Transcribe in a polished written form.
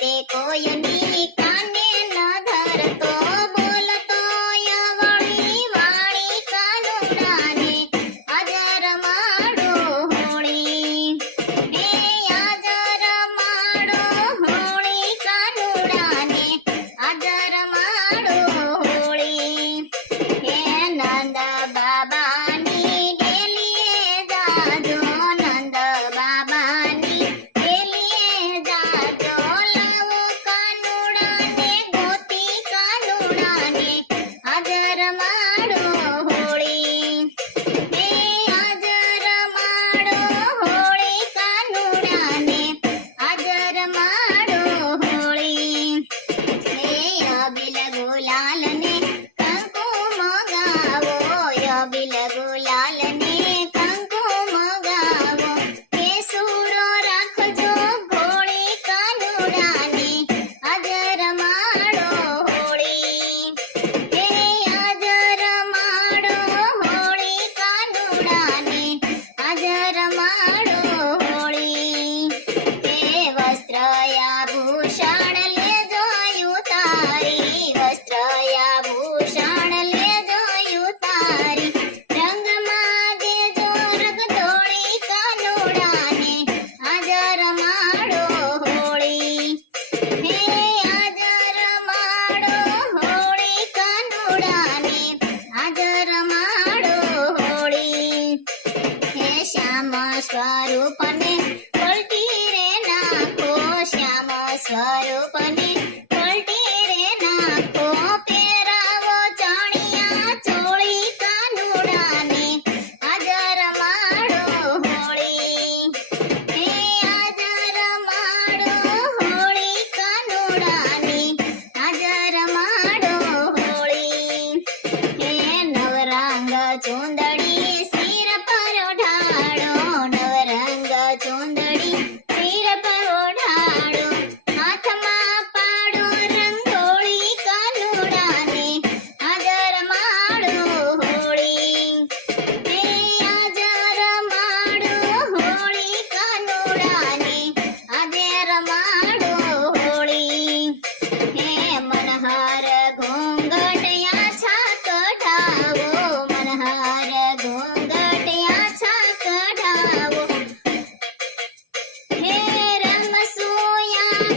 તે કોઈની કાને ન ધરતો બોલતો યવળી વાણી કાનુડાને હાજર માડો હોળી હે હાજર માડો હોળી કાનુડાને હાજર માડો હોળી હે નંદ બાબાની ડેલીએ જાજો નંદ બાબાની ડેલીએ જાજો લાવો કાનુડાને ગોતી કાનુડાને હાજર માડો હોળી હે હાજર માડો હોળી કાનુડાને હાજર માડો હોળી હે અબિલ ગુલાલને કંકુ મગાવો અબિલ ગુલાલને કંકુ મગાવો કેસુડો રાખજો ઘોડી કાનુડાને હાજર માડો હોળી હે હાજર માડો હોળી કાનુડાને હાજર માડો હોળી હે વસ્ત્ર આભૂષણ લેજો ઉતારી વસ્ત્ર આભૂષણ લેજો ઉતારી રંગમાં દેજો રગદોળી કાનુડાને હાજર માડો હોળી હે હાજર માડો હોળી કાનુડાને હાજર માડો હોળી હે શ્યામ સ્વરૂપને પલટી રે નાખો શ્યામ સ્વરૂપને પલટી રે નાખો પહેરાવો ચણિયા ચોળી કાનુડાને હાજર માડો હોળી હે હાજર માડો હોળી કાનુડાને હાજર માડો હોળી હે નવરંગ ચુંદડી સિર પર ઓઢાડો નવરંગ ચુંદડી સિર પર ઓઢાડો હાથમાં પાડો રંગોળી કાનુડાને હાજર માડો હોળી હે હાજર માડો હોળી કાનુડાને હાજર માડો હોળી હે મનહાર ઘૂંઘટ આછા કઢાવો મનહાર ઘૂંઘટ આછા કઢાવો હે રમસુયા